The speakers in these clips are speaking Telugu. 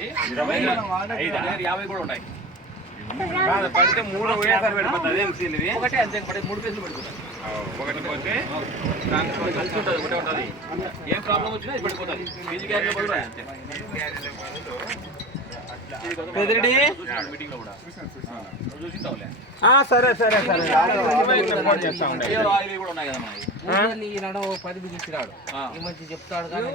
ఉంది 50 కూడా ఉన్నాయి పడితే 3 ఒకేసారి పెడిపోతుంది ఒకటే అంతే పడి 3 పీసులు పెడుతుంది ఒకటి పోతే కలిసి ఉంటుంది ఒకటే ఉంటుంది ఏం ప్రాబ్లం వచ్చినా ఇది పడిపోతుంది ఫీజు క్యారీ బదులు అంతే పెదిరెడ్డి మీటింగ్ లో కూడా చూసింటావులే సరే సరే సరే ఆయిల్ కూడా ఉన్నాయి కదా మనకి ఈ నడ 10 బిగిచ్చిరాడు ఈ మంచి చెప్తాడు కానీ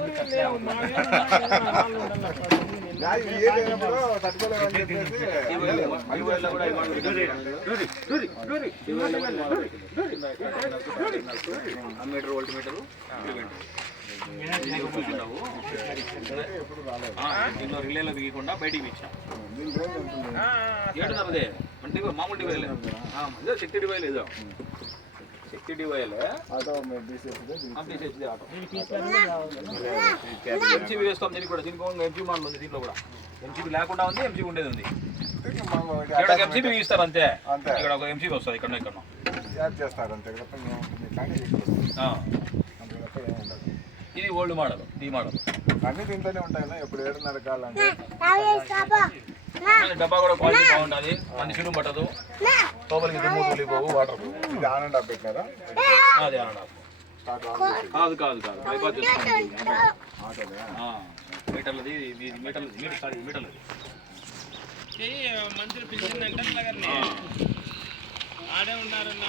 మీటర్ వోల్ట్ మీటరు దీనిలో రిలేలో బిగకుండా బయటికి పిచ్చా 7.5 అంటే మామూలు డివైల్ ఏదో శక్తి డివైల్ ఏదో శక్తి డివైల్ ఎంసీబీ వేస్తాం దీనికి కూడా దీనికి ఎంసీ మోడల్ ఉంది దీంట్లో కూడా ఎంసీబీ లేకుండా ఉంది ఎంసీబీ ఉండేది ఉంది ఇక్కడ ఎంసీబీ ఇస్తారు అంతే ఇక్కడ ఒక ఎంసీబీ వస్తుంది ఇక్కడ ఇది ఓల్డ్ మోడల్ ఈ మోడల్ అన్ని దీంట్లోనే ఉంటాయి ఎప్పుడు 7.5 కాలంటే డబ్బా కూడా క్వాలిటీ బాగుంటుంది మనిషిని పట్టదు లోపలికి దుమ్ము పోవు వాటర్ ఇది ఆన్ అండ్ ఆఫ్ పెట్టారా అది ఆన్ ఆఫ్ కాదు కాదు కాదు బైపాస్ చేసుకోండి మీటర్లది మీటర్లది మంత్రి పిలిచిందంటే ఆడే ఉన్నారన్న